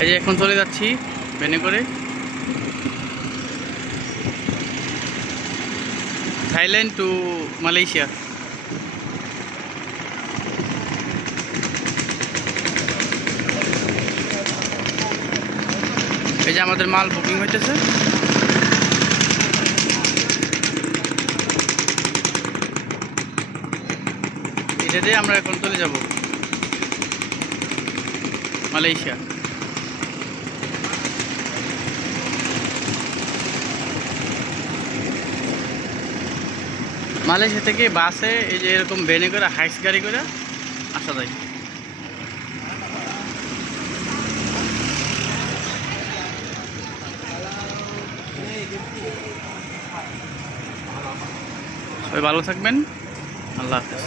এই যে এখন চলে যাচ্ছি ভেনে করে। Thailand to Malaysia. এই যে আমাদের মাল বুকিং হইতেছে। এটা দিয়ে আমরা এখন চলে যাব মালয়েশিয়া। মালয়েশিয়া থেকে বাসে এই যে এরকম ভ্যানে করে, হাইস গাড়ি করে আসা যায়। সবাই ভালো থাকবেন। আল্লাহ হাফেজ।